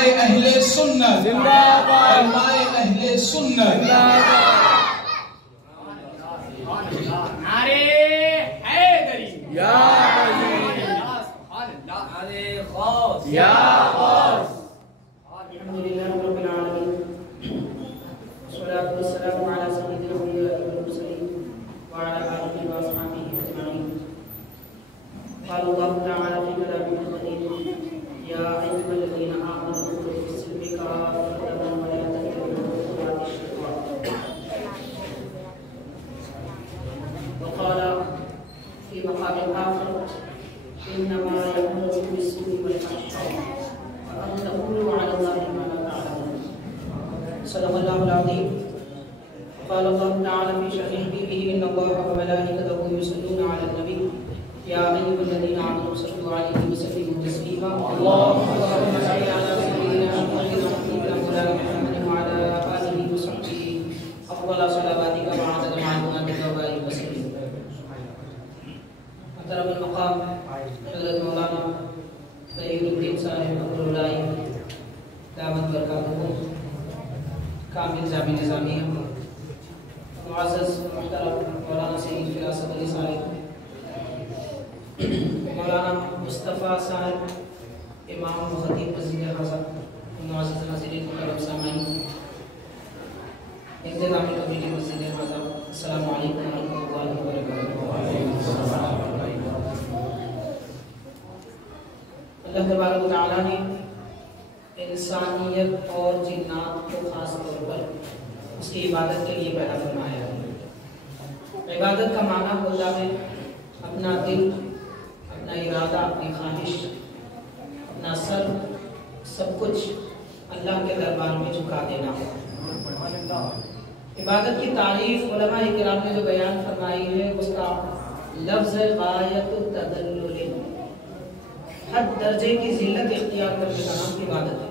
अहले सुन्नत जिंदाबाद, माए अहले सुन्नत नारे हैदरी या नारे गौस या गौस। अल्हम्दुलिल्लाह रब्बिल आलमीन वस्सलातु वस्सलामु अला सय्यिदिल अंबिया'i वल मुरसलीन व अला आलिहि व अस्हाबिहि अजमईन। क़ाल अल्लाहु तआला फ़ी कलामिहिल मजीद या अय्युहल्लज़ीना आमनू उदख़ुलू फ़िस्सिल्मि काफ़्फ़तन व ला तत्तबि'ू खुतुवातिश शैतान। व क़ाल फ़ी मक़ामिल आख़र इन्नमा यअमुरुकुम बिस्सूइ वल फ़हशाइ व अन तक़ूलू अला अल्लाहि मा ला तअलमून। सदक़ल्लाहुल अज़ीम। क़ाल अल्लाहु तआला फ़ी शअनि हबीबिही इन्नल्लाहा व मलाइकतहु युसल्लूना अलन नबी या अय्युहल्लज़ीना आमनू सल्लू अलैहि व सल्लिमू तस्लीमा। अल्लाहुम्मा सल्लि अला सय्यिदिना मुहम्मदिन व अला मुहम्मदिन व अला आलिहि व सहबिही अफ़्ज़ल सलावातिका व अदद मालूमातिका व बारिक व सल्लिम। मुहतरम मक़ाम हज़रत मौलाना ज़हीरुद्दीन साहिब अब्दुल्लाही दामत बरकातहू कामिल जामी निज़ामिया मुअज़्ज़ज़ मुहतरम मौलाना सईद फ़िरासत अली साहिब, मौलाना मुस्तफ़ा साहिब इमाम व ख़तीब मस्जिद हज़रत, मुअज़्ज़ज़ हाज़िरीन मुकर्रम सामाईन, इंतज़ामी कमेटी मस्जिद हज़रत, अस्सलामु अलैकुम व रहमतुल्लाहि व बरकातहू। अल्लाह तबारक व तआला ने इंसानियत और जिन्नात को खास तौर पर उसकी इबादत के लिए पैदा फरमाया है। इबादत का माना होता है अपना दिल, अपना इरादा, अपनी ख्वाहिश, अपना सर, सब कुछ अल्लाह के दरबार में झुका देना। इबादत की तारीफ उलमा इकराम ने जो बयान फरमाई है उसका लफ्ज़ है गायतुत तदल्लुल, हद दर्जे की जिल्लत इख्तियार करने का नाम इबादत है।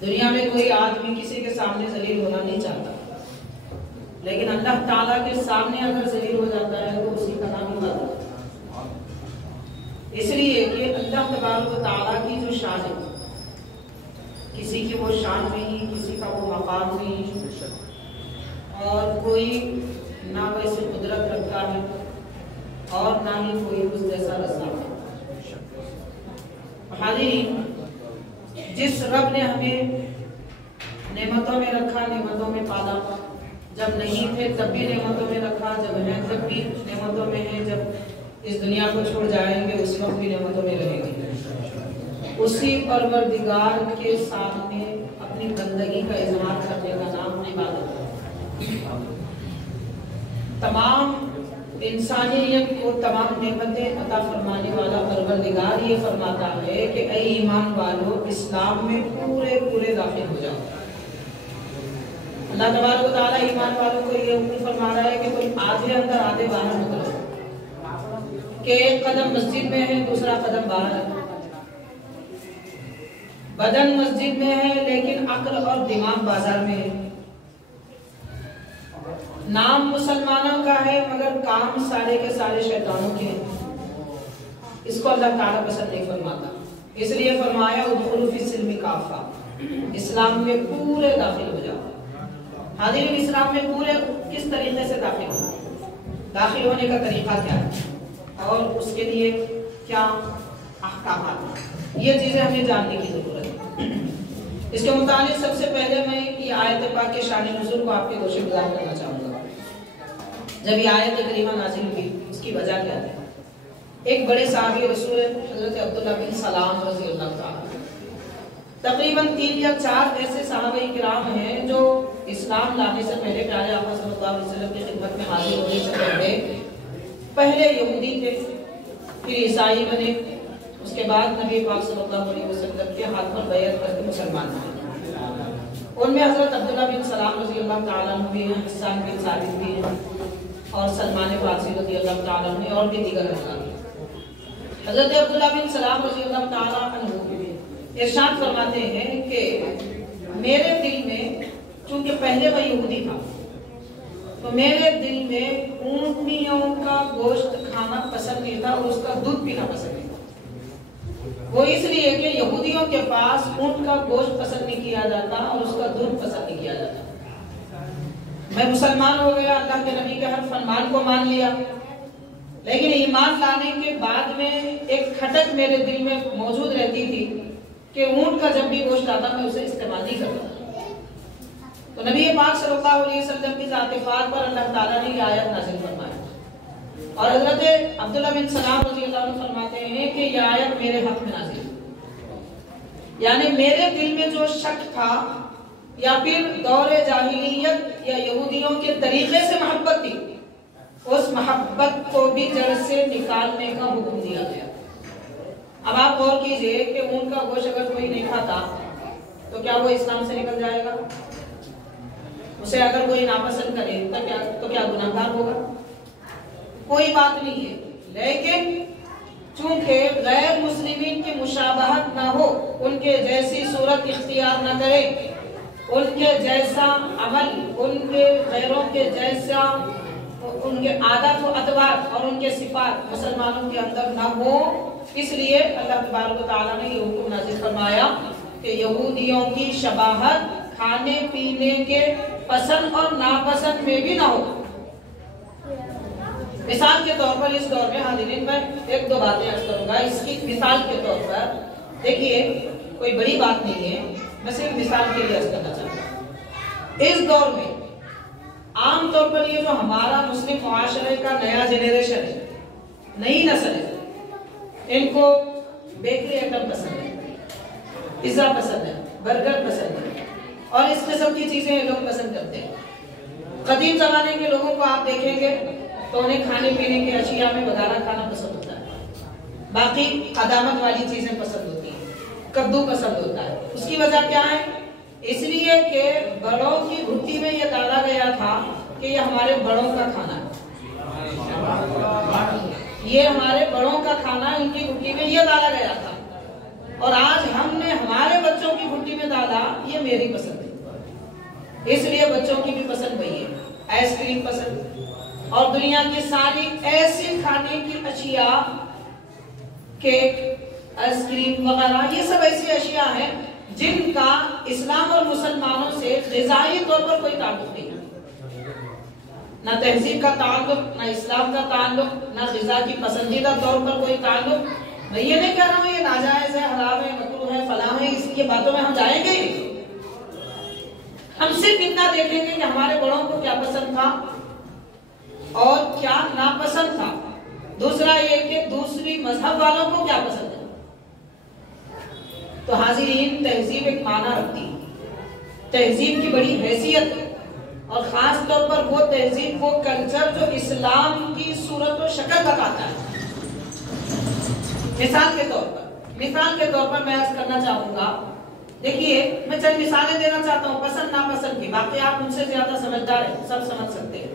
दुनिया में कोई आदमी किसी के सामने जलील होना नहीं चाहता, लेकिन अल्लाह ताला के सामने अगर जलील हो जाता है तो उसी का नाम इबादत है। इसलिए कि अल्लाह तबारक व तआला की जो शान है, किसी की वो शान नहीं, किसी का वो मकाम नहीं, और कोई ना वैसे कुदरत रखता है और ना ही कोई उस जैसा रज़ाक है। हाज़रीन, जिस रब ने हमें नेमतों में रखा, नेमतों में पाला, जब नहीं थे तब भी नेमतों में रखा, जब हैं तब भी नेमतों में हैं, जब इस दुनिया को छोड़ जाएंगे उस वक्त भी नेमतों में रहेंगे, उसी परवरदिगार के सामने अपनी बंदगी का इज़हार करने का नाम इबादत है। तमाम इंसानियत को तमाम नेमतें अता फरमाने वाला परवरदिगार ये फरमाता है कि ऐ ईमान वालों, इस्लाम में पूरे पूरे दाखिल हो जाओ। अल्लाह तबारक व तआला ईमान वालों को ये हुक्म फरमा रहा है कि तुम आधे अंदर आधे बाहर मत रहो, कि एक कदम मस्जिद में है दूसरा कदम बाहर है। बदन मस्जिद में है लेकिन अक्ल और दिमाग बाजार में है। नाम मुसलमानों का है मगर काम सारे के सारे शैतानों के हैं। इसको अल्लाह ताला पसंद नहीं फरमाता, इसलिए फरमाया उदखुलू फिस्सिल्मि काफ़ा, इस्लाम में पूरे दाखिल हो जाओ। हाज़रीन, इस्लाम में पूरे किस तरीके से दाखिल हो, दाखिल होने का तरीका क्या है और उसके लिए क्या अहकामात, ये चीजें हमें जानने की जरूरत है। इसके मुताबिक सबसे पहले मैं ये आयत पाक के शान नुज़ूल को आपके गोशे गुज़ार करना चाहूँगा। जब ये आयत करीमा नाज़िल हुई उसकी वजह क्या है? एक बड़े साहबी रसूल हज़रत अब्दुल्लाह बिन सलाम रज़ियल्लाहु ताला, तकरीबन 3 या 4 ऐसे सहाबा किराम हैं जो इस्लाम लाने से पहले, प्यारे आका सल्लल्लाहु अलैहि वसल्लम की खिदमत में हाजिर होने से पहले यहूदी थे, फिर ईसाई बने, उसके बाद नबी पाक सल्लल्लाहु अलैहि वसल्लम के हाथ पर बैत करके मुसलमान बने। उनमें हज़रत अब्दुल्लाह बिन सलाम रज़ियल्लाहु ताला अन्हु भी हैं, हस्सान बिन साबित भी हैं और सलमान फारसी रज़ियल्लाहु ताला अन्हु और भी दीगर हज़रात। हज़रत अब्दुल्लाह बिन सलाम रज़ियल्लाहु ताला अन्हु इरशाद फरमाते हैं कि मेरे दिल में, चूंकि पहले वह यहूदी था, तो मेरे दिल में ऊँटनियों का गोश्त खाना पसंद नहीं था और उसका दूध पीना पसंद नहीं था। वो इसलिए कि यहूदियों के पास ऊंट का गोश्त पसंद नहीं किया जाता और उसका दूध पसंद नहीं किया जाता। मैं मुसलमान हो गया, अल्लाह के नबी के हर फरमान को मान लिया, लेकिन ईमान लाने के बाद में एक खटक मेरे दिल में मौजूद रहती थी कि ऊंट का जब भी गोश्त आता मैं उसे इस्तेमाल नहीं करता। तो नबी पाक सल्लल्लाहु अलैहि वसल्लम की ज़ात-ए-पाक पर अल्लाह ताला ने ये आयत नाज़िल फरमाई और हज़रत अब्दुल्लाह बिन सलाम रज़ी अल्लाह अन्हु फरमाते हैं कि ये आयत मेरे हक में नाज़िल, यानी मेरे दिल में जो शक था या फिर दौरे जाहिलियत या यहूदियों के तरीके से मोहब्बत थी, उस मोहब्बत को भी जड़ से निकालने का हुक्म दिया गया। अब आप गौर कीजिए कि ऊंट का गोश्त अगर कोई नहीं खाता तो क्या वो इस्लाम से निकल जाएगा? उसे अगर कोई नापसंद करे तो क्या गुनाहगार होगा? कोई बात नहीं है, लेकिन चूंकि गैर मुस्लिमीन की मुशाबहत ना हो, उनके जैसी सूरत इख्तियार न करे, उनके जैसा अमल, उनके गैरों के जैसा उनके आदत व अदवात और उनके सिफात मुसलमानों के अंदर ना हो, इसलिए अल्लाह तबारक व तआला ने ये हुक्म नाज़िल फरमाया कि यहूदियों की शबाहत खाने पीने के पसंद और नापसंद में भी ना हो। मिसाल के तौर पर इस दौर में हाज़िरीन मैं एक दो बातें अर्ज करूंगा। इसकी मिसाल के तौर पर देखिए, कोई बड़ी बात नहीं है, मैं सिर्फ मिसाल के लिए अर्ज करना चाहता हूँ। इस दौर में आम तौर पर ये जो हमारा मुस्लिम मुआशरे का नया जेनरेशन है, नई नस्ल है, इनको बेकरी आइटम पसंद है, पिज्जा पसंद है, बर्गर पसंद है और इस किस्म की चीजें ये लोग पसंद करते हैं। कदीम जमाने के लोगों को आप देखेंगे तो उन्हें खाने पीने के अशिया में बगारा खाना पसंद होता है, बाकी अदामत वाली चीजें पसंद होती हैं, कद्दू पसंद होता है। उसकी वजह क्या है? इसलिए कि बड़ों की भुट्टी में ये डाला गया था कि ये हमारे बड़ों का खाना है, ये हमारे बड़ों का खाना है, उनकी भुट्टी में ये डाला गया था और आज हमने हमारे बच्चों की भुट्टी में डाला ये मेरी पसंद है, इसलिए बच्चों की भी पसंद वही है, आइसक्रीम पसंद और दुनिया की सारी ऐसी खाने की अशिया, केक, आइसक्रीम वगैरह, ये सब ऐसी अशिया हैं जिनका इस्लाम और मुसलमानों से ग़िज़ाई तौर पर कोई ताल्लुक नहीं, ना तहजीब का ताल्लुक, ना इस्लाम का ताल्लुक, ना ग़िज़ा की पसंदीदा तौर पर कोई ताल्लुक। मैं ये नहीं कह रहा हूँ ये नाजायज है, हराम है, मकरूह है, फलां है, इसकी बातों में हम जाएंगे ही। हम सिर्फ इतना देखेंगे कि हमारे बड़ों को क्या पसंद था और क्या नापसंद था। दूसरा ये कि दूसरी मजहब वालों को क्या पसंद है। तो हाज़िरीन, तहजीब एक माना रखती है, तहजीब की बड़ी हैसियत है और खास तौर पर वो तहजीब, वो कल्चर जो इस्लाम की सूरत और शक्ल बताता है। मिसाल के तौर पर मैं अर्ज करना चाहूंगा, देखिए मैं चंद मिसालें देना चाहता हूँ पसंद नापसंद की, बाकी आप मुझसे ज्यादा समझदार हैं, सब समझ सकते हैं।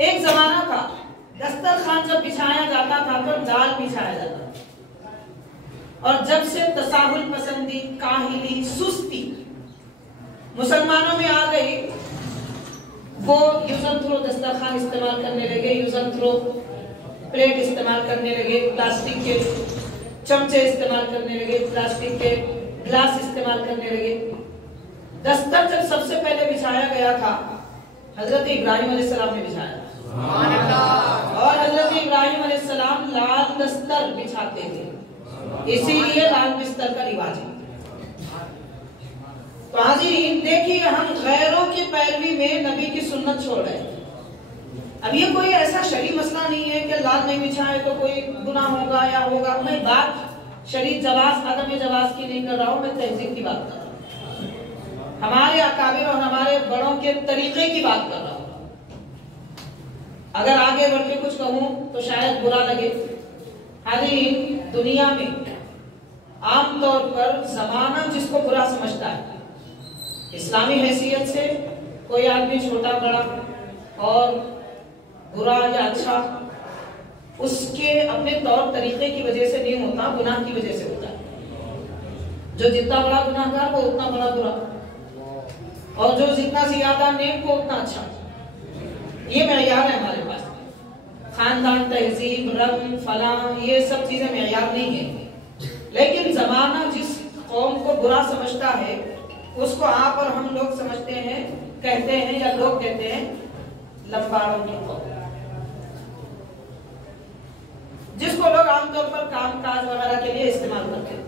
एक जमाना था दस्तरखान जब बिछाया जाता था तो दाल बिछाया जाता था और जब से तसाहुल पसंदी, काहिली, सुस्ती मुसलमानों में आ गई, वो यूज एंड थ्रो दस्तरखान इस्तेमाल करने लगे, यूज एंड थ्रो प्लेट इस्तेमाल करने लगे, प्लास्टिक के चमचे इस्तेमाल करने लगे, प्लास्टिक के ग्लास इस्तेमाल करने लगे। दस्तर जब सबसे पहले बिछाया गया था हजरत इब्राहिम अलैहिस्सलाम ने बिछाया और हजरत इब्राहिम अलैहिस्सलाम लाल दस्तर बिछाते थे, इसीलिए लाल बिस्तर का रिवाज है। तो हाज़िरीन देखिए, हम गैरों की पैरवी में नबी की सुन्नत छोड़ रहे हैं। अब ये कोई ऐसा शरीय मसला नहीं है कि लाल नहीं बिछाए तो कोई गुनाह होगा या होगा। मैं बात शरीय जवाज अदम जवाज की नहीं कर रहा हूँ, मैं तहजीब की बात कर रहा हूँ, हमारे अकाबिर और हमारे बड़ों के तरीके की बात कर रहा हूँ। अगर आगे बढ़ के कुछ कहूँ तो शायद बुरा लगे। हाज़िरीन, दुनिया में आमतौर पर जमाना जिसको बुरा समझता है, इस्लामी हैसियत से कोई आदमी छोटा बड़ा और बुरा या अच्छा उसके अपने तौर तरीके की वजह से नहीं होता, गुनाह की वजह से होता है। जो जितना बड़ा गुनाहगार वो उतना बड़ा बुरा, और जो जितना ज्यादा नेक वो उतना अच्छा। ये मेयार है हमारे पास। खानदान, तहजीब, रंग, फला, ये सब चीजें मेयार नहीं है। लेकिन जमाना जिस कौम को बुरा समझता है उसको आप और हम लोग समझते हैं, कहते हैं, या लोग कहते हैं लंबाड़ों की कौम, जिसको लोग आमतौर पर काम काज वगैरह के लिए इस्तेमाल करते हैं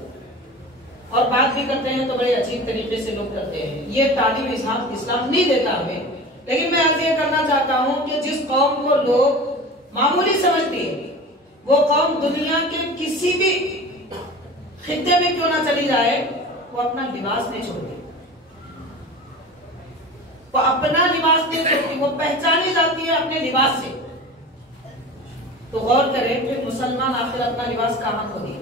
और बात भी करते हैं तो बड़े अजीब तरीके से लोग करते हैं। ये तालीम इस्लाम नहीं देता हमें। लेकिन मैं अर्ज ये करना चाहता हूं कि जिस कौम को लोग मामूली समझते हैं वो कौम दुनिया के किसी भी खित्ते में क्यों ना चली जाए, वो अपना लिबास नहीं छोड़ती, वो अपना लिबास नहीं छोड़ती, वो पहचानी जाती है अपने लिबास से। तो गौर करें कि मुसलमान आखिर अपना लिबास कहां खो दिया।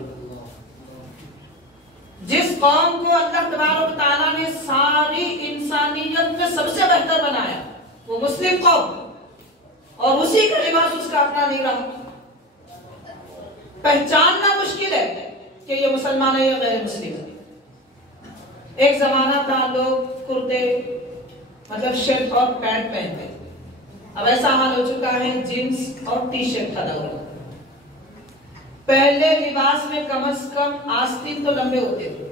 जिस कौम को अल्लाह तबारक तआला ने सारी इंसानियत में सबसे बेहतर बनाया वो मुस्लिम कौम, और उसी का लिबास उसका अपना नहीं रहा। पहचानना मुश्किल है कि ये मुसलमान है या गैर मुस्लिम है। एक जमाना था लोग कुर्ते मतलब शर्ट और पैंट पहनते, अब ऐसा हाल हो चुका है जींस और टी शर्ट का दौर। पहले लिबास में कम से कम आस्तीन तो लंबे होते थे,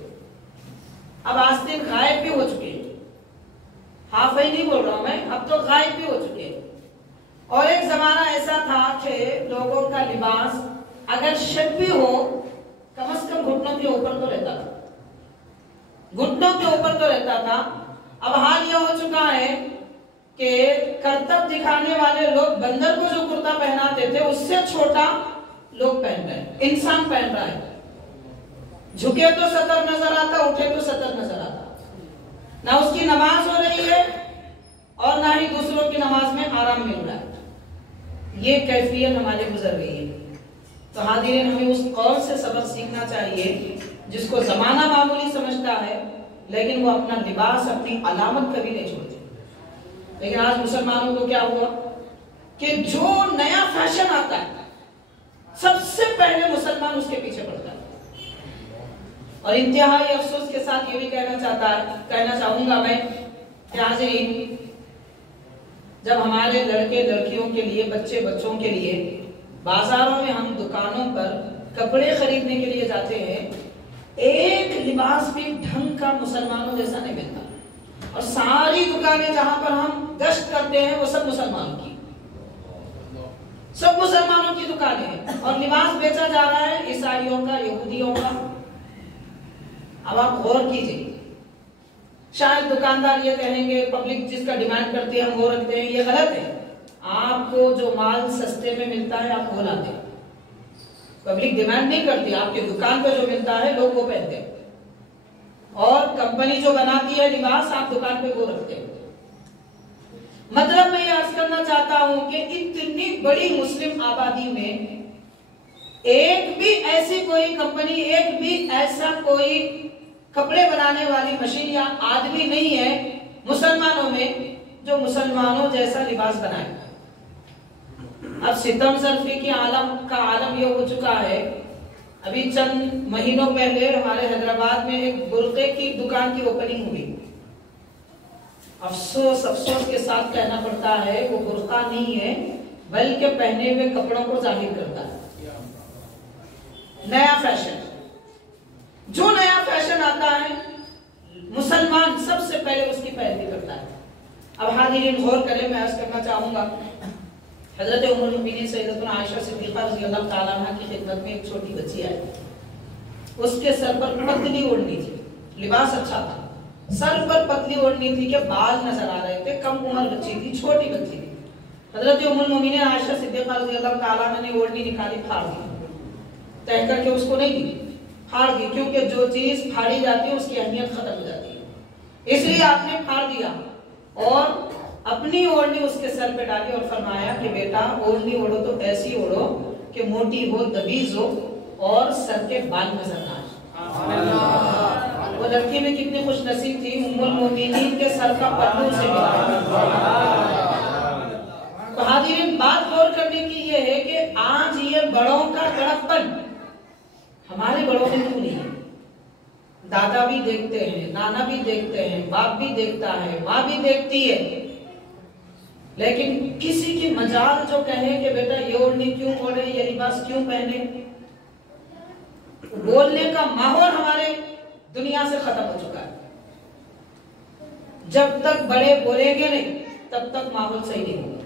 अब आस्तीन गायब भी हो चुके हैं। हाफ ही नहीं बोल रहा हूं मैं, अब तो गायब भी हो चुके हैं। और एक जमाना ऐसा था कि लोगों का लिबास अगर शर्ट भी हो कम से कम घुटनों के ऊपर तो रहता था, घुटनों के ऊपर तो रहता था। अब हाल यह हो चुका है कि करतब दिखाने वाले लोग बंदर को जो कुर्ता पहनाते थे उससे छोटा लोग पहन रहे हैं, इंसान पहन रहा है। झुके तो सतर नजर आता, उठे तो सतर नजर आता। ना उसकी नमाज हो रही है और ना ही दूसरों की नमाज में आराम मिल रहा है। ये कैफियत हमारे गुजर गई है। तो हाज़िरीन, हमें उस कौल से सबक सीखना चाहिए जिसको जमाना मामूली समझता है लेकिन वो अपना लिबास, अपनी अलामत कभी नहीं छोड़ते। लेकिन आज मुसलमानों को क्या हुआ कि जो नया फैशन आता है सबसे पहले मुसलमान उसके पीछे पड़ता है। और इंतहाई अफसोस के साथ ये भी कहना चाहूंगा मैं कि हाज़िरीन, जब हमारे लड़के लड़कियों के लिए, बच्चे बच्चों के लिए बाजारों में, हम दुकानों पर कपड़े खरीदने के लिए जाते हैं, एक लिबास भी ढंग का मुसलमानों जैसा नहीं मिलता। और सारी दुकानें जहां पर हम गश्त करते हैं वो सब मुसलमानों की, सब मुसलमानों की दुकानें हैं और लिबास बेचा जा रहा है ईसाइयों का, यहूदियों का। अब आप गौर कीजिए, शायद दुकानदार ये कहेंगे पब्लिक जिसका डिमांड करती है हम वो रखते हैं, ये गलत है। आपको जो माल सस्ते में मिलता है आप वो लाते हैं, पब्लिक डिमांड नहीं करती। आपके दुकान पे जो मिलता है लोग वो पहनते हैं, और कंपनी जो बनाती है लिबास आप दुकान पे वो रखते हैं। मतलब मैं ये अर्ज करना चाहता हूं कि इतनी बड़ी मुस्लिम आबादी में एक भी ऐसी कोई कंपनी, एक भी ऐसा कोई कपड़े बनाने वाली मशीन या आदमी नहीं है मुसलमानों में जो मुसलमानों जैसा लिबास बनाए। अब सितम ज़र्फ़ी की आलम यह हो चुका है। अभी चंद महीनों पहले हमारे हैदराबाद में एक बुर्के की दुकान की ओपनिंग हुई। अफसोस के साथ कहना पड़ता है वो बुर्का नहीं है बल्कि पहने हुए कपड़ों को जाहिर करता है। नया फैशन, जो नया फैशन आता है मुसलमान सबसे पहले उसकी पैरवी करता है। अब हाज़िरीन गौर करें, मैं अर्ज करना चाहूंगा, हजरत उम्मुल मोमिनीन सैयदतुना आयशा सिद्दीक़ा रज़ियल्लाहु तआला अन्हा की खिदमत में एक छोटी बच्ची आई। उसके सर पर पतली ओढ़नी थी, लिबास अच्छा था, सर पर पतली ओढ़नी थी कि बाल नजर आ रहे थे। कम उम्र बच्ची थी, छोटी बच्ची थी। हजरत उम्मुल मोमिनीन आयशा सिद्दीक़ा रज़ियल्लाहु तआला अन्हा ने ओढ़नी निकाली, फाड़ दी, तय करके उसको नहीं दी, फाड़ दी, क्योंकि जो चीज फाड़ी जाती है उसकी अहमियत खत्म हो जाती है। इसलिए आपने फाड़ दिया और अपनी ओढ़नी उसके सर पे डाली और फरमाया कि बेटा ओढ़नी ओढ़ो तो ऐसी ओढ़ो कि मोटी हो, दबीज हो और सर के बाल नजर ना आए। वो लड़की में कितनी खुश नसीब थी, उम्मुल मोमिनीन के सर का पल्लू से तो हाज़िरीन, बात गौर करने की ये है कि आज ये बड़ों का कड़कपन हमारे बड़ों में क्यों नहीं है। दादा भी देखते हैं, नाना भी देखते हैं, बाप भी देखता है, माँ भी देखती है, लेकिन किसी की मजाल जो कहे कि बेटा ये ओढ़नी क्यों ओढ़े, ये लिबास क्यों पहने, बोलने का माहौल हमारे दुनिया से खत्म हो चुका है। जब तक बड़े बोलेंगे नहीं तब तक माहौल सही नहीं होगा।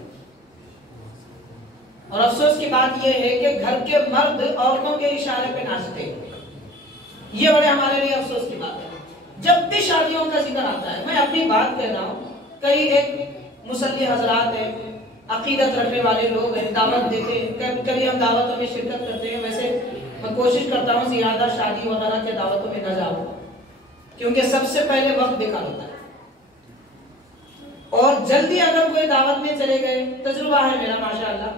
और अफसोस की बात यह है कि घर के मर्द औरतों के इशारे पे नाचते हैं। ये बड़े हमारे लिए अफसोस की बात है। जब भी शादियों का जिक्र आता है, मैं अपनी बात कह रहा हूँ, कई एक मुसल्ली हजरात हैं, अकीदत रखने वाले लोग हैं, दावत देते हैं, कभी हम दावतों में शिरकत करते हैं। वैसे मैं कोशिश करता हूँ ज्यादा शादी वगैरह के दावतों में न जाऊँ, क्योंकि सबसे पहले वक्त बेकार होता है। और जल्दी अगर कोई दावत में चले गए, तजुर्बा है मेरा माशाअल्लाह,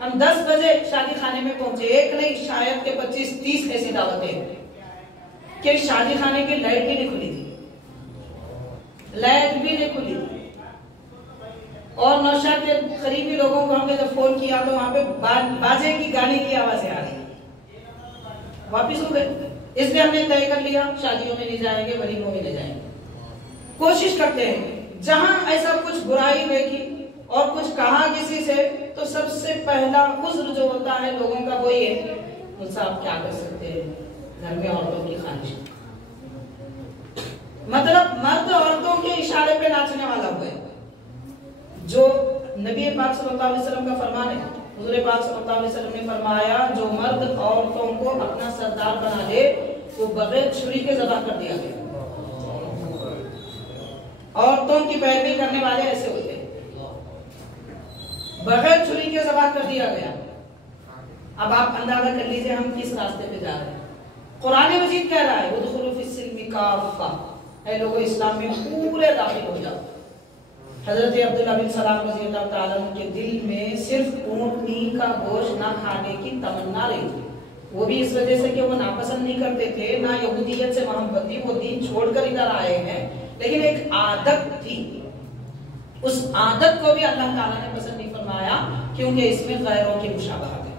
हम 10 बजे शादी खाने में पहुंचे, एक नहीं शायद के 25-30 ऐसी दावतें कि शादी खाने की लाइट भी नहीं खुली थी, लाइट भी नहीं खुली थी। और नौशाद के करीबी लोगों को हमने जब फोन किया तो वहां पे बाजे की गाड़ी की आवाजें आ रही, वापिस हो गए। इसलिए हमने तय कर लिया शादियों में नहीं जाएंगे, वलीमों में नहीं जाएंगे। कोशिश करते हैं जहां ऐसा कुछ बुराई देखी और कुछ कहा किसी से, तो सबसे पहला उज्र जो होता है लोगों का वो ये, मुझसे आप क्या कर सकते हैं, घर में औरतों की ख्वाहिश। मतलब मर्द औरतों के इशारे पे नाचने वाला हुआ है। जो नबी पाक सल्लल्लाहु अलैहि वसल्लम का फरमान है, हुजूर पाक सल्लल्लाहु अलैहि वसल्लम ने फरमाया, जो मर्द औरतों को अपना सरदार बना ले वो बगैर छुरी के ज़बह कर दिया गया। औरतों की पैरवी करने वाले ऐसे होते हैं, बगैर छुरी के ज़बह कर दिया गया। अब आप अंदाजा कर लीजिए हम किस रास्ते पे जा रहे हैं। कुरान मजीद कह रहा है, उदखुलू फिस्सिल्मी काफ़ा, ऐ लोगों इस्लाम में पूरे दाखिल हो जाओ। हजरत अब्दुल्ला बिन सलाम रज़ी अल्लाह तआला अन्हु के दिल में सिर्फ ऊँटनी का गोश्त ना खाने की तमन्ना रही थी। वो भी इस वजह से कि वो नापसंद नहीं करते थे, ना यहूदियत से मोहब्बत थी, वो दीन छोड़कर इधर आए हैं, लेकिन एक आदत थी। उस आदत को भी अल्लाह ताला ने पसंद नहीं फरमाया, क्योंकि इसमें गैरों की मुशाबहत है।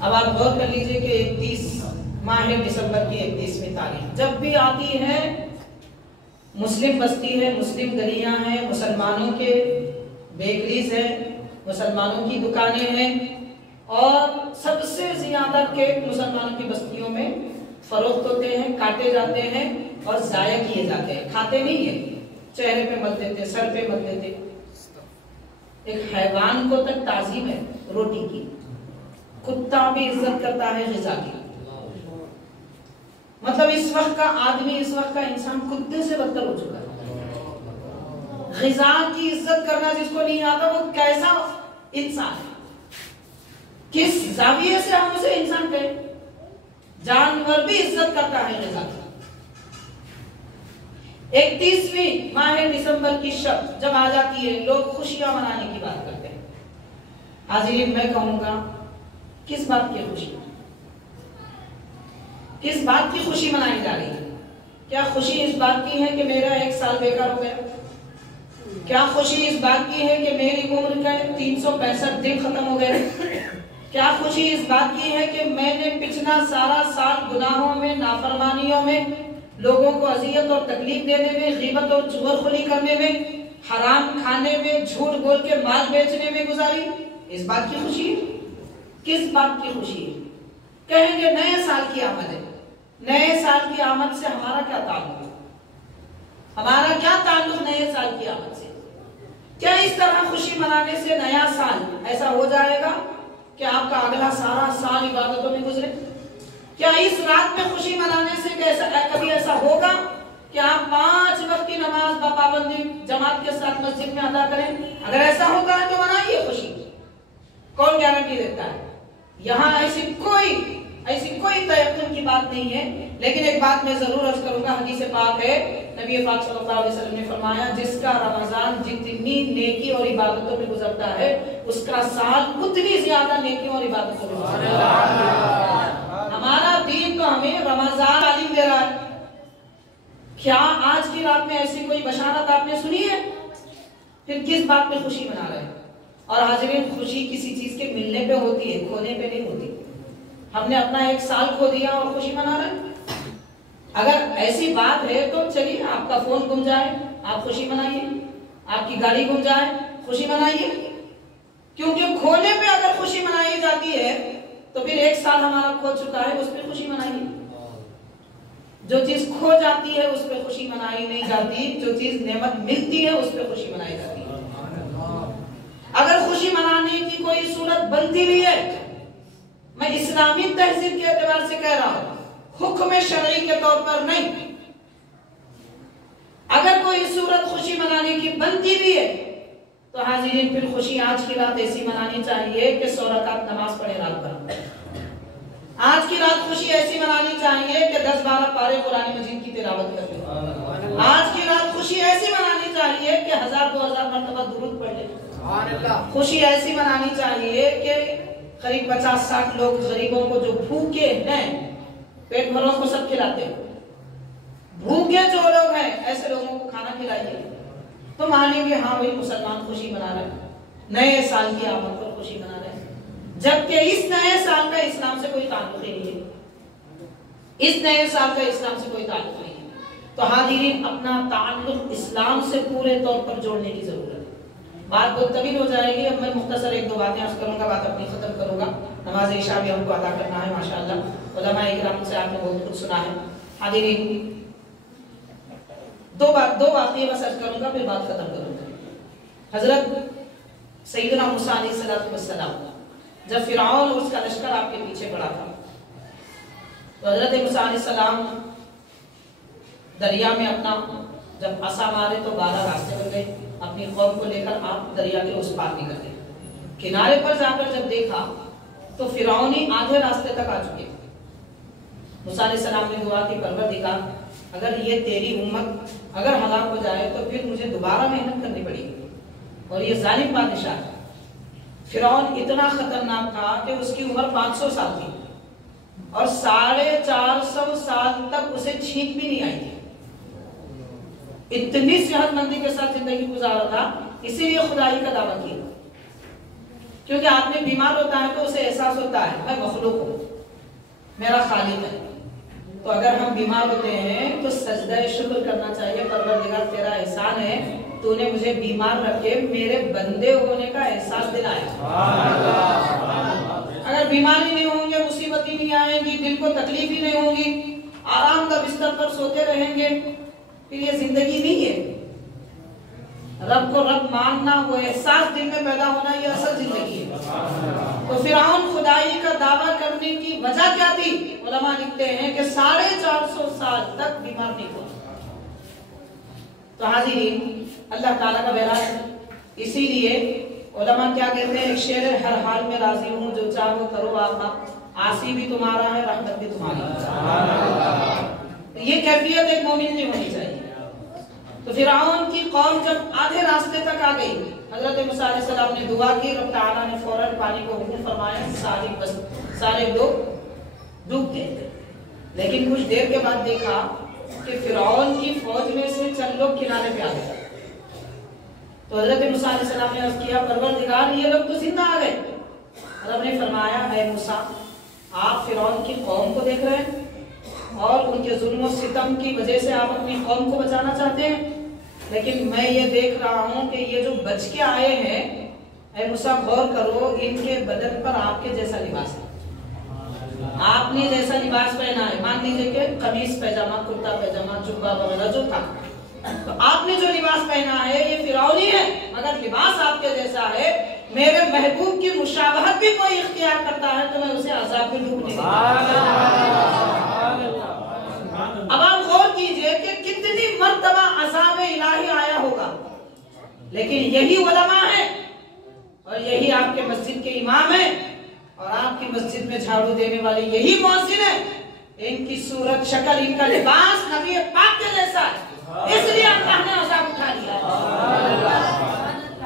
अब आप गौर कर लीजिए कि 31 माह दिसंबर की 31वीं तारीख जब भी आती है, मुस्लिम बस्ती है, मुस्लिम गलियां हैं, मुसलमानों के बेकरीज हैं, मुसलमानों की दुकानें हैं, और सबसे ज्यादा केक मुसलमानों की बस्तियों में फरोख्त होते हैं, काटे जाते हैं और जाया किए जाते हैं। खाते नहीं है, चेहरे पे मत देते, सर पे मत देते। एक हैवान को तक ताजीम है रोटी की, कुत्ता भी इज्जत करता है ग़िज़ा की। मतलब इस वक्त का आदमी, इस वक्त का इंसान कुत्ते से बदतर हो चुका है। ग़िज़ा की इज्जत करना जिसको नहीं आता वो कैसा इंसान है, किस ज़ाविये से हम उसे इंसान कहें। जानवर भी इज्जत करता है ग़िज़ा की। 31वीं माह दिसंबर की शब जब आ जाती है, लोग खुशियां मनाने की बात करते हैं। हाज़रीन, मैं कहूंगा किस बात की खुशी, किस बात की खुशी मनाई जा रही है? क्या खुशी इस बात की है कि मेरा 1 साल बेकार हो गया? क्या खुशी इस बात की है कि मेरी उम्र के 365 दिन खत्म हो गए? क्या खुशी इस बात की है कि मैंने पिछला सारा साल गुनाहों में, नाफरमानियों में, लोगों को अजियत और तकलीफ देने में, गीबत और चुगलखोरी करने में, हराम खाने में, झूठ बोल के माल बेचने में गुजारी? इस बात की खुशी है? किस बात की खुशी है? कहेंगे नए साल की आमद है। नए साल की आमद से हमारा क्या ताल्लुक? हमारा क्या ताल्लुक नए साल की आमद से? क्या इस तरह खुशी मनाने से नया साल ऐसा हो जाएगा कि आपका अगला सारा साल इबादतों में गुजरे? क्या इस रात में खुशी मनाने से कभी ऐसा होगा कि आप 5 वक्त की नमाज बापाबंदी जमात के साथ मस्जिद में अदा करें? अगर ऐसा होता है तो मनाइए खुशी, कौन गारंटी देता है? यहाँ ऐसी कोई तयक्कुन की बात नहीं है। लेकिन एक बात मैं जरूर अर्ज करूंगा, हदीस पाक है, नबी पाक सल्लल्लाहु अलैहि वसल्लम ने फरमाया, जिसका रमजान जितनी नेकी और इबादतों में गुजरता है, उसका साल उतनी ज्यादा नेकी और इबादतों में गुजरता है। हमारा दीन तो हमें रमजान तालीम दे रहा है। क्या आज की रात में ऐसी कोई बशारत आपने सुनी है? फिर किस बात पे खुशी मना रहे हैं? और हाज़रीन, खुशी किसी चीज के मिलने पे होती है, खोने पे नहीं होती। हमने अपना 1 साल खो दिया और खुशी मना रहे हैं। अगर ऐसी बात है तो चलिए, आपका फोन गुम जाए, आप खुशी मनाइए। आपकी गाड़ी गुम जाए, खुशी मनाइए, क्योंकि खोने पे अगर खुशी मनाई जाती है तो फिर 1 साल हमारा खो चुका है, उस पर खुशी मनाइए। जो चीज खो जाती है उस पर खुशी मनाई नहीं जाती, जो चीज नेमत मिलती है उस पर खुशी मनाई जाती है। अगर खुशी मनाने की कोई सूरत बनती भी है, मैं इस्लामी तहजीब के एतबार से कह रहा हूं, हुक्म शरई के तौर पर नहीं, अगर कोई सूरत खुशी मनाने की बनती भी है तो हाजिरीन फिर खुशी आज की रात ऐसी मनानी चाहिए कि 100 रकात नमाज पढ़े रात भर। आज की रात खुशी ऐसी मनानी चाहिए कि 10-12 पारे कुरान मजीद की तिलावत करें। आज की रात खुशी ऐसी मनानी चाहिए कि 1000-2000 मरतबा दुरूद पढ़ लें। खुशी ऐसी मनानी चाहिए कि करीब 50-60 लोग गरीबों को जो भूखे हैं, पेट भरों को सब खिलाते हैं, भूखे जो लोग हैं ऐसे लोगों को खाना खिलाइए तो मानेंगे हाँ भाई मुसलमान खुशी मना रहे हैं, नए साल की आमद पर खुशी मना रहे हैं। जबकि इस नए साल का इस्लाम से कोई ताल्लुक ही नहीं है, इस नए साल का इस्लाम से कोई ताल्लुक नहीं है। तो हाजिरीन अपना ताल्लुक इस्लाम से पूरे तौर पर जोड़ने की जरूरत है। बात बहुत तवील हो जाएगी, अब मैं मुख्तसर 1-2 बातें अर्ज करूंगा, बात अपनी खत्म करूंगा। नमाज इशा भी हमको अदा करना है माशाअल्लाह, उलमा इकराम से आपने बहुत कुछ सुना है। हाजिरीन दो बातें बस अर्ज करूंगा, फिर बात खत्म करूंगा। हजरत सैयदना मूसा अलैहिस्सलाम जब फिरौन और उसका लश्कर आपके पीछे पड़ा था तो हजरत मूसा अलैहिस्सलाम दरिया में अपना जब असा मारे तो 12 रास्ते बन गए, अपनी कौम को लेकर आप दरिया के उस पार निकल गए। किनारे पर जाकर जब देखा तो फिरौनी आधे रास्ते तक आ चुके। मूसा अलैहिस्सलाम ने दुआ की, परवरदिगार अगर ये तेरी उम्मत अगर हलाक हो जाए तो फिर मुझे दोबारा मेहनत करनी पड़ेगी, और ये जालिम बादशाह है। फिरौन इतना खतरनाक था कि उसकी उम्र 500 साल थी और 450 साल तक उसे छींक भी नहीं आई थी। इतनी सेहतमंदी के साथ जिंदगी गुजारा था, इसीलिए खुदाई का दावा किया। क्योंकि आदमी बीमार होता है तो उसे एहसास होता है मैं मखलूक हूं, मेरा खालिक है। तो अगर हम बीमार होते हैं तो सजदा शुक्र करना चाहिए, परवरदिगार तेरा एहसान है, तूने मुझे बीमार रख के मेरे बंदे होने का एहसास दिलाया। अगर बीमारी नहीं होंगे, मुसीबत ही नहीं आएगी, दिल को तकलीफ ही नहीं होगी, आराम का बिस्तर पर सोते रहेंगे, फिर ये जिंदगी नहीं है। रब को रब मानना, वो एहसास दिल में पैदा होना, ये असल जिंदगी है। तो फिरौन खुदाई का दावा करने की वजह क्या थी? उलमा लिखते हैं कि 450 साल तक बीमार नहीं हुआ। तो हाजिरीन अल्लाह ताला का बहरा है, इसीलिए उलमा क्या कहते हैं, एक शेर है, हर हाल में राजी हूँ, जो चाहो करो आका, आसी भी तुम्हारा है, रहमत भी तुम्हारी। तो ये कैफियत एक मोमिन में होनी चाहिए। तो फिरौन की कौम जब आधे रास्ते तक आ गई, हजरत मूसा अलैहिस्सलाम ने दुआ की, रब ताला ने फौरन पानी को हुक्म फरमाया, सारे लोग डूब गए। लेकिन कुछ देर के बाद देखा कि फिरौन की फौज में से चंद लोग किनारे पे आ गए। तो हजरत मूसा अलैहिस्सलाम ने अर्ज किया, परवरदिगार ये लोग तो जिंदा आ गए। रब ने फरमाया, है मूसा आप फिरौन की कौम को देख रहे हैं और उनके जुल्म और सितम की वजह से आप अपनी कौम को बचाना चाहते हैं, लेकिन मैं ये देख रहा हूं कि ये जो बच के आए हैं, ऐ मूसा गौर करो, इनके बदन पर आपके जैसा लिबास है, आपने जैसा लिबास पहना है। मान लीजिए कि कमीज पैजामा, कुर्ता पैजामा, जुब्बा वगैरह जो था, तो आपने जो लिबास पहना है ये फिरौनी है, मगर लिबास आपके जैसा है। मेरे महबूब की मुशाबहत भी कोई इख्तियार करता है तो मैं उसे अज़ाब में डूबने दूंगा। अब आप गौर कीजिए कि कितनी मर्तबा अज़ाब इलाही आया होगा, लेकिन यही उलमा है और यही आपके मस्जिद के इमाम है और आपकी मस्जिद में झाड़ू देने वाले यही मुअज्जिन है। इनकी सूरत, शक्ल, इनका लिबास नबी पाक के जैसा है, इसलिए अल्लाह ने अज़ाब उठा लिया।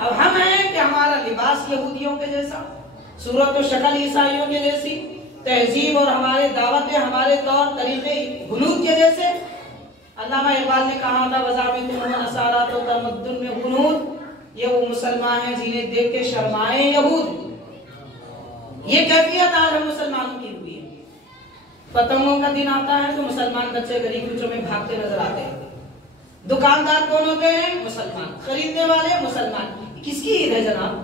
अब हम हैं कि हमारा लिबास यहूदियों के जैसा, सूरत और शक्ल ईसाइयों के जैसी, तहजीब और हमारे दावतें, हमारे तौर तरीके हुलूद के जैसे। अल्लामा इकबाल ने कहा था, वज़ाबिन नसारा तो तमद्दुन में हुनूद, ये वो मुसलमान हैं जिन्हें देख के शर्माए यहूद। ये कैफियत आज हम मुसलमानों की हुई है। पतंगों का दिन आता है तो मुसलमान बच्चे गलीचों में भागते नजर आते हैं। दुकानदार कौन होते हैं? मुसलमान। खरीदने वाले मुसलमान। किसकी ईद है जनाब?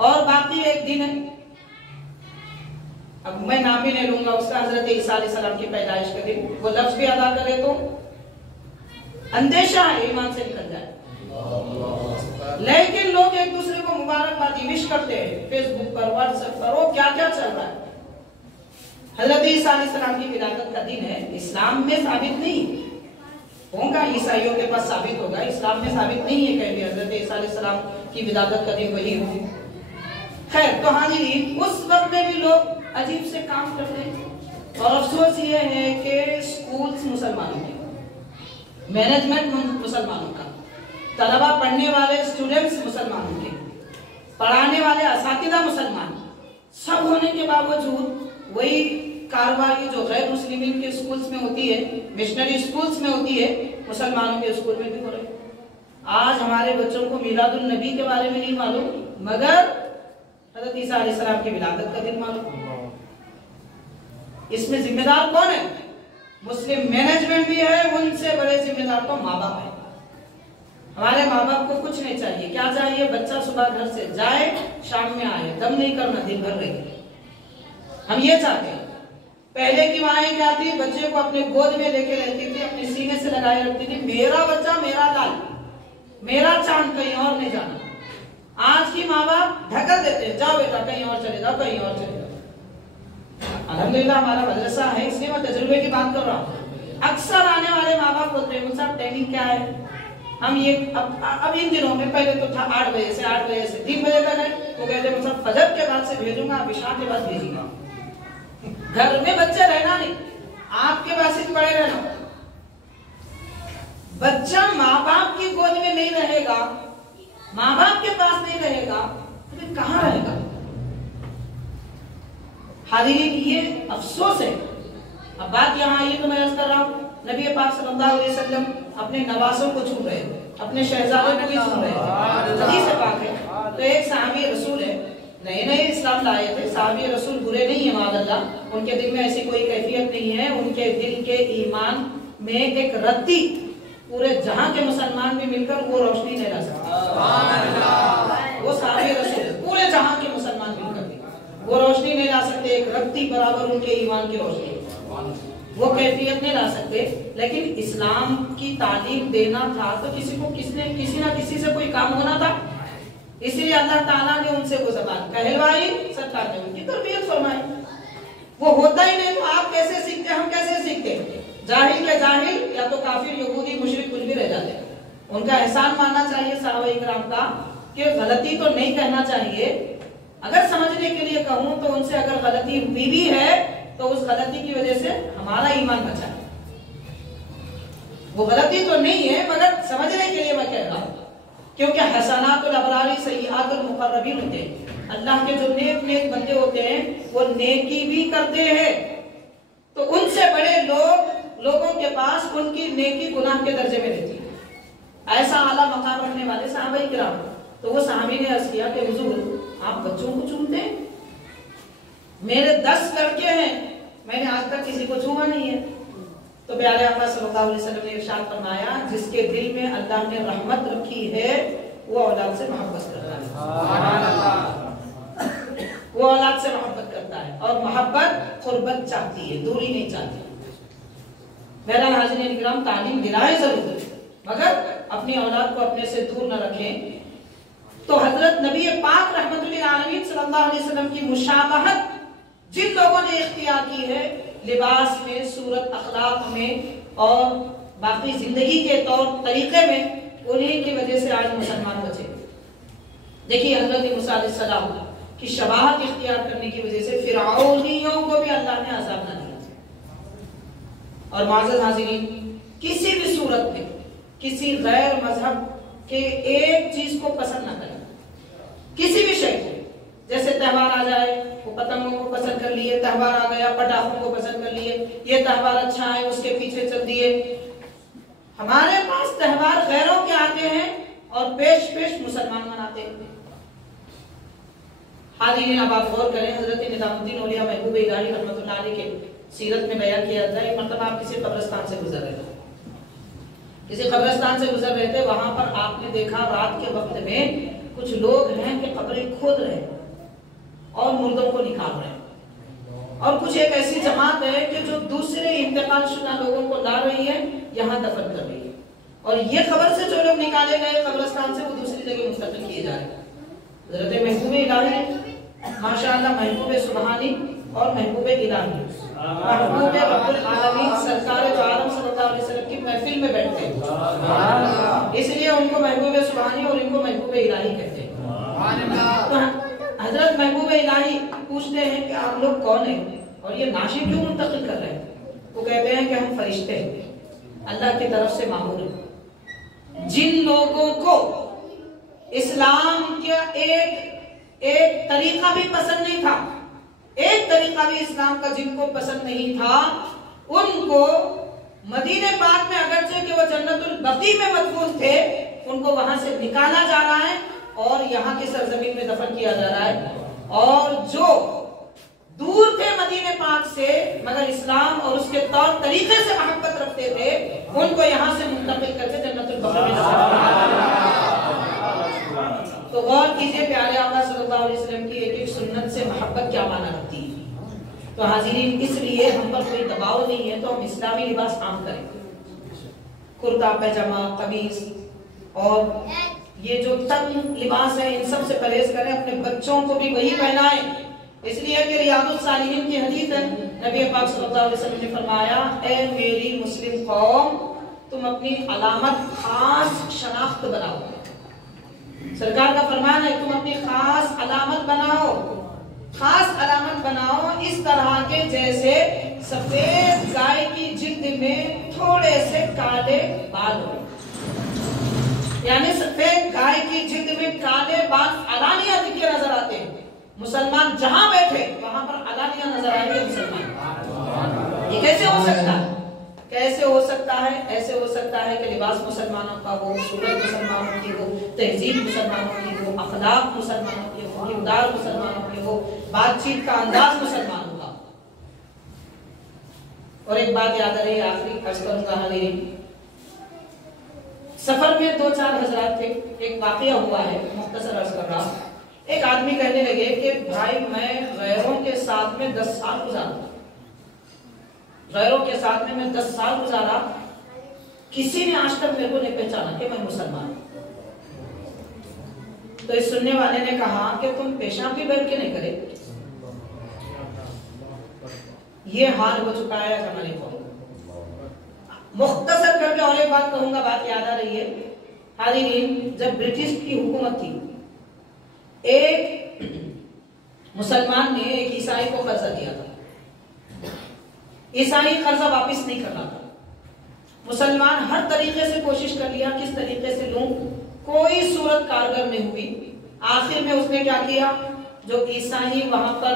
और बाकी एक दिन है, अब मैं नाम भी नहीं लूंगा उसका, हजरत ईसा अलैहिस्सलाम की पैदाइश का दिन, वो लफ्ज भी अदा करे तो अंदेशा है ईमान से निकल जाए। लेकिन लोग एक दूसरे को मुबारकबादी विश करते हैं फेसबुक पर, व्हाट्सएप पर, वो क्या क्या चल रहा है। हजरत ईसा अलैहिस्सलाम की विलादत का दिन है, इस्लाम में साबित नहीं होगा, ईसाइयों के पास साबित होगा, इस्लाम में साबित नहीं है कहीं भी हजरत ईसा अलैहिस्सलाम की विलादत का दिन वही हो। खैर, तो हाजिरीन, उस वक्त में भी लोग अजीब से काम करते हैं। और अफसोस ये है कि स्कूल्स मुसलमानों के, मैनेजमेंट मुसलमानों का, तलबा पढ़ने वाले स्टूडेंट्स मुसलमानों के, पढ़ाने वाले असातिज़ा मुसलमान, सब होने के बावजूद वही कार्रवाई जो गैर मुस्लिमीन के स्कूल्स में होती है, मिशनरी स्कूल्स में होती है, मुसलमानों के स्कूल में भी हो रही है। आज हमारे बच्चों को मिलादुन नबी के बारे में नहीं मालूम, मगर हज़रत ईसा अलैहिस्सलाम की विलादत का दिन मालूम। इसमें जिम्मेदार कौन है? मुस्लिम मैनेजमेंट भी है, उनसे बड़े जिम्मेदार तो माँ बाप है। हमारे माँ बाप को कुछ नहीं चाहिए, क्या चाहिए? बच्चा सुबह घर से जाए, शाम में आए, दम नहीं करना, दिन भर रहे। हम ये चाहते हैं। पहले की माएँ क्या थी? बच्चे को अपने गोद में लेके रहती थी, अपने सीने से लगाए रखती थी, मेरा बच्चा मेरा लाल, मेरा चांद, कहीं और नहीं जाना। आज की माँ बाप ढकल देते हैं, जाओ बेटा कहीं और चले जाओ, कहीं और चले जाओ। अल्हम्दुलिल्लाह हमारा मदरसा है, इसलिए मैं तजुर्बे की बात कर रहा हूँ। अक्सर आने वाले माँ बाप बोलते हैं, मुझसे टाइमिंग क्या है? हम ये अब इन दिनों में, पहले तो था 8 बजे से 3 बजे तक है, वो कहते हैं मतलब फजर के बाद से भेजूंगा, इशा के बाद भेजूंगा। घर में बच्चे रहना नहीं, आपके पास ही पड़े रहना। बच्चा माँ बाप की गोद में नहीं रहेगा, माँ बाप के पास नहीं रहेगा, तो फिर कहाँ रहेगा? हाज़िरीन, ये अफसोस है। अब बात यहाँ आई तो मैं अर्ज कर रहा हूँ, नबी पाक सल्लल्लाहु अलैहि वसल्लम अपने नवासों को छू रहे थे, अपने शहजादों को भी छू रहे थे। हदीस पाक है। तो एक सहाबी रसूल है, नए नए इस्लाम लाए थे, सहाबी रसूल बुरे नहीं है माअल्लाह, उनके दिल में ऐसी कोई कैफियत नहीं है, उनके दिल के ईमान में एक रत्ती पूरे जहां के मुसलमान भी मिलकर वो रोशनी नहीं ला सकते। वो सहाबी रसूल पूरे जहां के मुसलमान मिलकर भी वो रोशनी नहीं ला सकते, एक रत्ती बराबर उनके ईमान की रोशनी, वो कैफियत नहीं ला सकते। लेकिन इस्लाम की तालीम देना था तो किसी ना किसी से कोई काम होना था, इसलिए अल्लाह ताला ने उनसे वो ज़बान कहलवाई, सरकार ने उनकी तरबियत फरमाई। वो होता ही नहीं तो आप कैसे सीखते, हम कैसे सीखते? जाहिल के जाहिल, या तो काफिर, यहूदी, मुशरिक कुछ भी रह जाते। उनका एहसान मानना चाहिए सहाबा इकराम का, कि गलती तो नहीं कहना चाहिए। अगर समझने के लिए कहूं तो उनसे अगर गलती हुई भी है तो उस गलती की वजह से हमारा ईमान बचा है। वो गलती तो नहीं है, मगर समझने के लिए मैं कह रहा हूं, क्योंकि हसनातुल अबरारी सय्यातुल मुक़र्रबीन होते हैं। अल्लाह के जो नेक नेक बंदे होते हैं वो नेकी भी करते हैं, तो उनसे बड़े लोगों के पास उनकी नेकी गुनाह के दर्जे में रहती है। ऐसा आला मकाम रखने वाले सहाबा इकराम। तो वो सहाबी ने अर्ज किया कि हुजूर आप बच्चों को चूमते हैं? मेरे 10 लड़के हैं, मैंने आज तक किसी को छुआ नहीं है। तो प्यारे आका सल्लल्लाहु अलैहि वसल्लम ने इरशाद फरमाया, जिसके दिल में अल्लाह ने रहमत रखी है वो औलाद से मोहब्बत करता है, वो औलाद से मोहब्बत करता है, और मोहब्बत कुर्बत चाहती है, दूरी नहीं चाहती। मेरा हाज़िरीन इकराम, तालीम दिलाए जरूर, मगर अपनी औलाद को अपने से दूर न रखें। तो हजरत नबी पाक रहमतुल्लिल आलमीन सल्लल्लाहु अलैहि वसल्लम की मुशाबहत जिन लोगों ने इख्तियार की है, लिबास में, सूरत, अखलाक में और बाकी जिंदगी के तौर तरीके में, उन्हीं की वजह से आज मुसलमान बचे। देखिए हजरत मूसा अलैहिस्सलाम की शबाहत इख्तियार करने की वजह से फिरऔनियों को भी अल्लाह ने अज़ाब न दिया। और माज़र हाज़िरीन, किसी भी सूरत में किसी गैर मजहब के एक चीज को पसंद न करें, किसी भी शय को। जैसे त्यौहार आ जाए, वो पतंगों को पसंद कर लिए, त्यौहार आ गया पटाखों को पसंद कर लिए, ये त्यौहार अच्छा है उसके पीछे चल दिए। हमारे पास त्यौहार गैरों के आते हैं और पेश मुसलमान मनाते हैं। हाज़िरीन, अब आप गौर करें, हजरत निज़ामुद्दीन औलिया महबूब इलाही रहमतुल्लाह अलैह के सीरत में बयान किया जाता है। मतलब आप किसी कब्रिस्तान से गुजर रहे हो, किसी कब्रिस्तान से गुजर रहे थे, वहां पर आपने देखा रात के वक्त में कुछ लोग हैं कि कब्रें खोद रहे हैं और मुर्दों को निकाल रहे हैं, और कुछ एक ऐसी जमात है कि जो दूसरे इंतकाल शुदा लोगों को ला रही है, यहाँ दफन कर रही है, और ये खबर से जो लोग निकाले गए कब्रिस्तान से वो दूसरी जगह मुंतकिल किए जा रहे हैं। हज़रत महबूब इलाही माशाअल्लाह, महबूब सुबहानी और महबूब इलाही, महबूब रब्बुल आलमीन सरकार दो आलम सल्लल्लाहु अलैहि वसल्लम की महफिल में बैठते हैं, इसलिए उनको महबूब सुबहानी और इनको महबूब इलाही कहते हैं। तो हजरत महबूब इलाही पूछते हैं कि आप लोग कौन हैं और ये नाशी क्यों मुंतकिल कर रहे हैं? वो कहते हैं कि हम फरिश्ते हैं, अल्लाह की तरफ से मामूर हैं। जिन लोगों को इस्लाम का एक तरीका भी पसंद नहीं था, एक तरीका भी इस्लाम का जिनको पसंद नहीं था, उनको मदीने पाक में अगरचे कि वो जन्नतुल बकी में मदफून थे, उनको वहां से निकाला जा रहा है और यहाँ की सरजमीन में दफन किया जा रहा है। और जो दूर थे मदीने पाक से मगर इस्लाम और उसके तौर तरीके से मोहब्बत रखते थे, उनको यहाँ से मुंतकिल करके जन्नतुल बकी में दफन किया। तो गौर कीजिए प्यारे आका सल्लल्लाहु अलैहि वसल्लम की एक एक सुन्नत से मोहब्बत क्या माना रखती है। तो हाजिरीन, इसलिए हम पर कोई दबाव नहीं है तो हम इस्लामी लिबास आम करें, कुर्ता पैजामा कमीज और ये जो तंग लिबास है इन सब से परहेज करें, अपने बच्चों को भी वही पहनाएं। इसलिए कि रियादुस सालिहीन की हदीस है, नबी पाक सल्लल्लाहु अलैहि वसल्लम ने फरमाया, ए मेरी मुस्लिम कौम, तुम अपनी अलामत खास शनाख्त बनाओ। सरकार का फरमान है तुम अपनी खास अलामत बनाओ, खास अलामत बनाओ इस तरह के जैसे सफेद गाय की जिल्द में थोड़े से काले बाल हो, यानी सफेद गाय की जिल्द में काले बाल अलानिया दिखे नजर आते हैं। मुसलमान जहां बैठे वहां पर अलानिया नजर आएंगे मुसलमान। ये कैसे हो सकता है? कैसे हो सकता है? ऐसे हो सकता है कि लिबास मुसलमानों का हो, सूरत मुसलमानों की हो, तहजीब मुसलमानों की हो, अखलाक मुसलमानों की हो, किरदार मुसलमानों की हो, बातचीत का अंदाज मुसलमानों का। और एक बात याद रहे, आखिरी अर्ज करूंगा हाजिरीन, सफर में 2-4 हजरात थे, एक वाकया हुआ है, मुख्तसर अर्ज कर रहा। एक आदमी कहने लगे कि भाई मैं गैरों के साथ में 10 साल गुजारा, गैरों के साथ में मैं 10 साल गुजारा, किसी ने आज तक मेरे को नहीं पहचाना कि मैं मुसलमान। तो इस सुनने वाले ने कहा कि तुम पेशाब भी बैठ के नहीं करे, ये हाल हो चुका है हमारे को। मुख्तसर करके और एक बात कहूंगा, बात याद आ रही है हाजिरीन, जब ब्रिटिश की हुकूमत थी, एक मुसलमान ने एक ईसाई को कर्जा दिया था, ईसाई कर्जा वापस नहीं कर रहा था। मुसलमान हर तरीके से कोशिश कर लिया, किस तरीके से लूं, कोई सूरत कारगर नहीं हुई। आखिर में उसने क्या किया, जो ईसाई वहां पर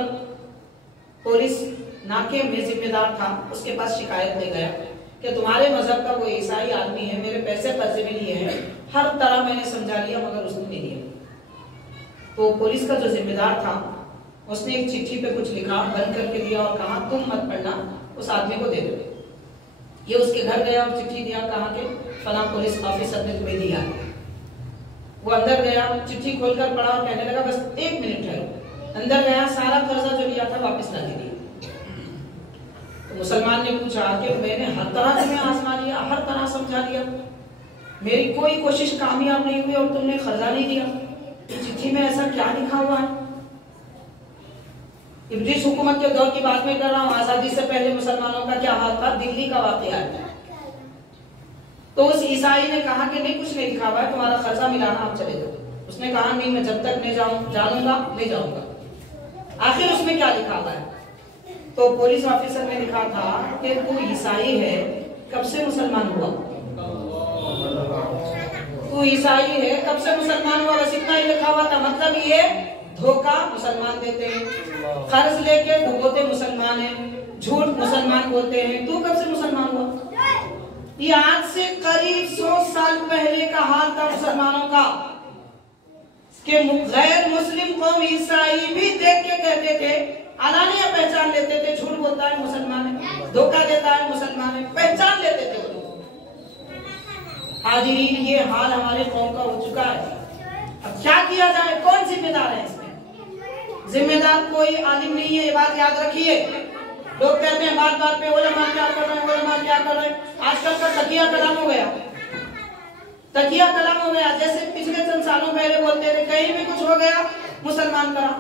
पुलिस नाके में जिम्मेदार था उसके पास शिकायत ले गया कि तुम्हारे मजहब का कोई ईसाई आदमी है, मेरे पैसे कर्जे में लिए हैं, हर तरह मैंने समझा लिया मगर उसने नहीं दिया। तो पुलिस का जो जिम्मेदार था उसने एक चिट्ठी पे कुछ लिखा, बंद करके दिया और कहा तुम मत पढ़ना, उस आदमी को दे दो। ये उसके घर गया और चिट्ठी दिया, कहा कि फला पुलिस ऑफिसर ने तुम्हें दिया। वो अंदर गया, चिट्ठी खोलकर पढ़ा और कहने लगा बस 1 मिनट ठहरो। अंदर गया, सारा कर्जा जो लिया था वापस ला दिया। तो मुसलमान ने पूछा कि मैंने हर तरह तुम्हें आजमा लिया, हर तरह समझा लिया, मेरी कोई कोशिश कामयाब नहीं हुई और तुमने कर्जा नहीं दिया, चिट्ठी में ऐसा क्या लिखा हुआ है? ब्रिटिश हुकूमत के दौर की बात में कर रहा हूँ, आजादी से पहले मुसलमानों का क्या हाल था, दिल्ली का वाकया है। तो उस ईसाई ने कहा कि नहीं कुछ नहीं लिखा हुआ है, तुम्हारा खर्चा मिलाना, आप चले जाओ। उसने कहा नहीं, मैं जब तक नहीं जानूंगा नहीं जाऊंगा। आखिर उसमें क्या लिखा हुआ है? तो पुलिस ऑफिसर ने लिखा था कि तू ईसाई है, कब से मुसलमान हुआ? तू ईसाई है, कब से मुसलमान हुआ? बस इतना ही लिखा हुआ था। मतलब ये धोखा मुसलमान देते हैं, कर्ज लेके डुबोते मुसलमान हैं, झूठ मुसलमान बोलते हैं। तू कब से मुसलमान हुआ? ये आज से करीब 100 साल पहले का हाल था मुसलमानों का, कि गैर मुस्लिम कौम ईसाई भी देख के कहते थे, अलानिया पहचान लेते थे, झूठ बोलता है मुसलमान है, धोखा देता है मुसलमान है, पहचान लेते थे। हाजिरीन, ये हाल हमारे कौम का हो चुका है। अब क्या किया जाए, कौन जिम्मेदार है इसमें? जिम्मेदार कोई आलिम नहीं है, ये बात याद रखिए। लोग कहते हैं बात बात पे उलमा क्या कर रहे हैं, उलमा क्या कर रहे हैं। आजकल का तकिया कलाम हो गया, तकिया कलाम हो गया। जैसे पिछले चंद सालों पहले बोलते थे कहीं भी कुछ हो गया मुसलमान करा,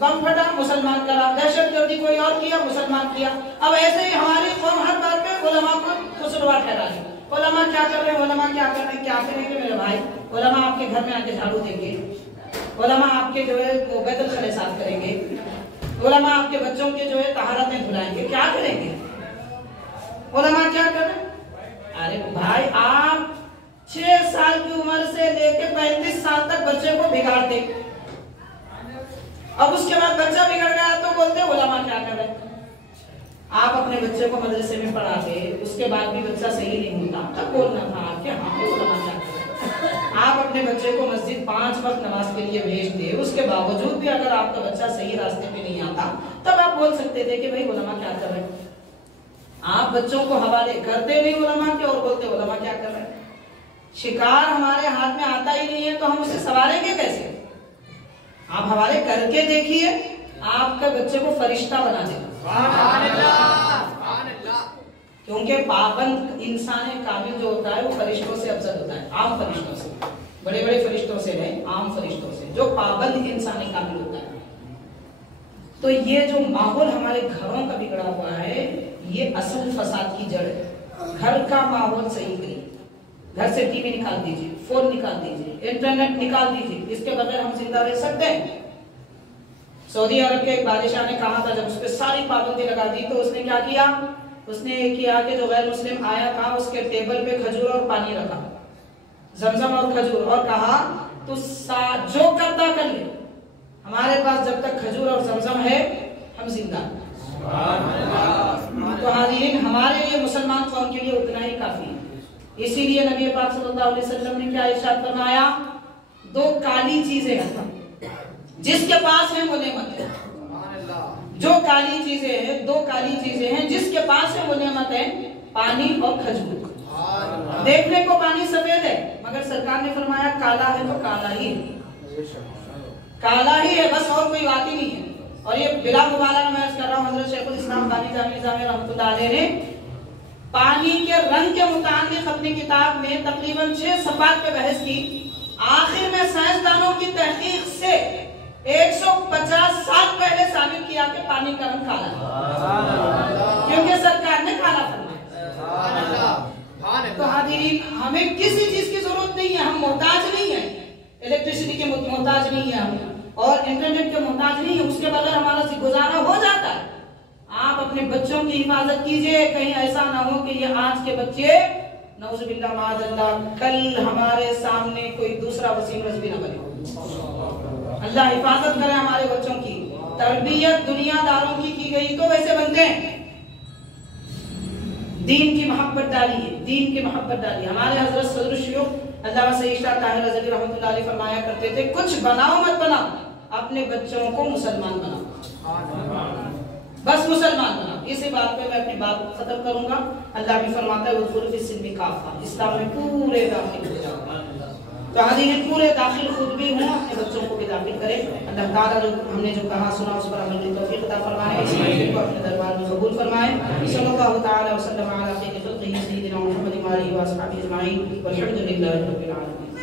बम फटा मुसलमान करा, दहशतगर्दी कोई और किया मुसलमान किया। अब ऐसे ही हमारी कौम हर बात पे उलमा को कसूरवार ठहरा रही। उलमा क्या कर रहे हैं, उलमा क्या कर रहे हैं, क्या करेंगे मेरे भाई? उलमा आपके घर में आके झाड़ू देंगे, उलमा आपके जो है वो बैतुल खले साफ करेंगे, उलमा आपके बच्चों के जो है तहारतें धुलाएंगे, क्या करेंगे? उलमा क्या कर रहे हैं? अरे भाई, आप 6 साल की उम्र से लेकर 35 साल तक बच्चे को बिगाड़ते, अब उसके बाद बच्चा बिगड़ गया तो बोलते उलमा क्या कर रहे हैं। आप अपने बच्चे को मदरसे में पढ़ाते, उसके बाद भी बच्चा सही नहीं होता, तब बोलना था आपके हाँ उलमा क्या कर रहे हैं। आप अपने बच्चे को मस्जिद 5 वक्त नमाज के लिए भेज दे, उसके बावजूद भी अगर आपका बच्चा सही रास्ते पे नहीं आता, तब आप बोल सकते थे कि भाई उलमा क्या कर रहे हैं। आप बच्चों को हवाले करते नहीं उलमा के और बोलते उलमा क्या कर रहे हैं। शिकार हमारे हाथ में आता ही नहीं है तो हम उसे सवारेंगे कैसे? आप हवाले करके देखिए, आपके बच्चे को फरिश्ता बना देगा। क्योंकि पाबंद इंसान कामिल जो होता है वो फरिश्तों से अफजल होता है, आम फरिश्तों से, बड़े बड़े फरिश्तों से नहीं, आम फरिश्तों से, जो पाबंद इंसान कामिल होता है। तो ये जो माहौल हमारे घरों का बिगड़ा हुआ है, ये असल फसाद की जड़ है। घर का माहौल सही करिए, घर से टीवी निकाल दीजिए, फोन निकाल दीजिए, इंटरनेट निकाल दीजिए, इसके बगैर हम जिंदा रह सकते हैं? सऊदी अरब के एक बादशाह ने कहा था, जब उस पर सारी पाबंदी लगा दी तो उसने क्या किया? उसने किया कि जो गैर मुस्लिम आया था उसके टेबल पे खजूर और पानी रखा, जमजम और खजूर, और कहा तू जो करता कर ले, हमारे पास जब तक खजूर और जमजम है हम जिंदा। तो हाज़रीन, हमारे लिए मुसलमान कौम के लिए उतना ही काफी है। इसीलिए नबी पाक सल्लल्लाहु अलैहि वसल्लम ने क्या इरशाद फरमाया? 2 काली चीजें हैं, जिसके पास है वो नेमत है। जो काली चीजें हैं, 2 काली चीजें हैं, जिसके पास है वो नेमत है, पानी और खजूर। देखने को पानी सफेद है, मगर सरकार ने फरमाया काला है तो काला ही है, काला ही है, बस और कोई बात ही नहीं है। और ये बिला मुबालगा मैं अर्ज कर रहा हूँ, हज़रत शेखुल इस्लाम बानी जामी रहमतुल्लाह अलैह ने पानी के रंग के मुताबिक अपनी किताब में तकरीबन 6 सफ़हात पे बहस की। आखिर में साइंसदानों की तहकीक से 150 साल पहले साबित किया कि पानी का रंग काला है, क्योंकि सरकार ने काला फरमाया। तो हाज़रीन, हमें किसी चीज की जरूरत नहीं है, हम मोहताज नहीं है, इलेक्ट्रिसिटी के मोहताज नहीं है हम, और इंटरनेट के मोहताज नहीं है, उसके बगैर हमारा गुजारा हो जाता है। आप अपने बच्चों की हिफाजत कीजिए, कहीं ऐसा ना हो कि ये आज के बच्चे नौजुबिल्लाह माअज़ल्लाह कल हमारे सामने कोई दूसरा वसीम रज़वी न बने। अल्लाह हिफाजत करे हमारे बच्चों की। तरबियत दुनियादारों की गई तो वैसे बनते हैं। दीन की मोहब्बत डालिए, दीन की मोहब्बत डालिए। हमारे हजरत सदरुल शयूख अल्लामा सय्यद शाह ताहिर रज़वी रहमतुल्लाह अलैह फरमाया करते थे, कुछ बनाओ मत बनाओ, अपने बच्चों को मुसलमान बनाओ, बस मुसलमान बनाओ। इसी बात पे मैं अपनी बात खत्म करूंगा। अल्लाह भी फरमाता है वदखुलू फिस्सिल्मी काफ़ा, इस्लाम में पूरे दाखिल हो जाओ। तो हाज़रीन, पूरे दाखिल खुद भी हूँ, अपने बच्चों को भी दाखिल करें। अल्लाह ताला जो हमने जो कहा सुना उस पर अमल की तौफीक अता फरमाए, इस मजलिस को अपने दरबार में कबूल फरमाए। सल्लल्लाहु तआला व सल्लम अला खैरि खल्क़िही सय्यिदिना मुहम्मद व आलिहि व अस्हाबिही अजमाईन, वल्हम्दुलिल्लाहि रब्बिल आलमीन।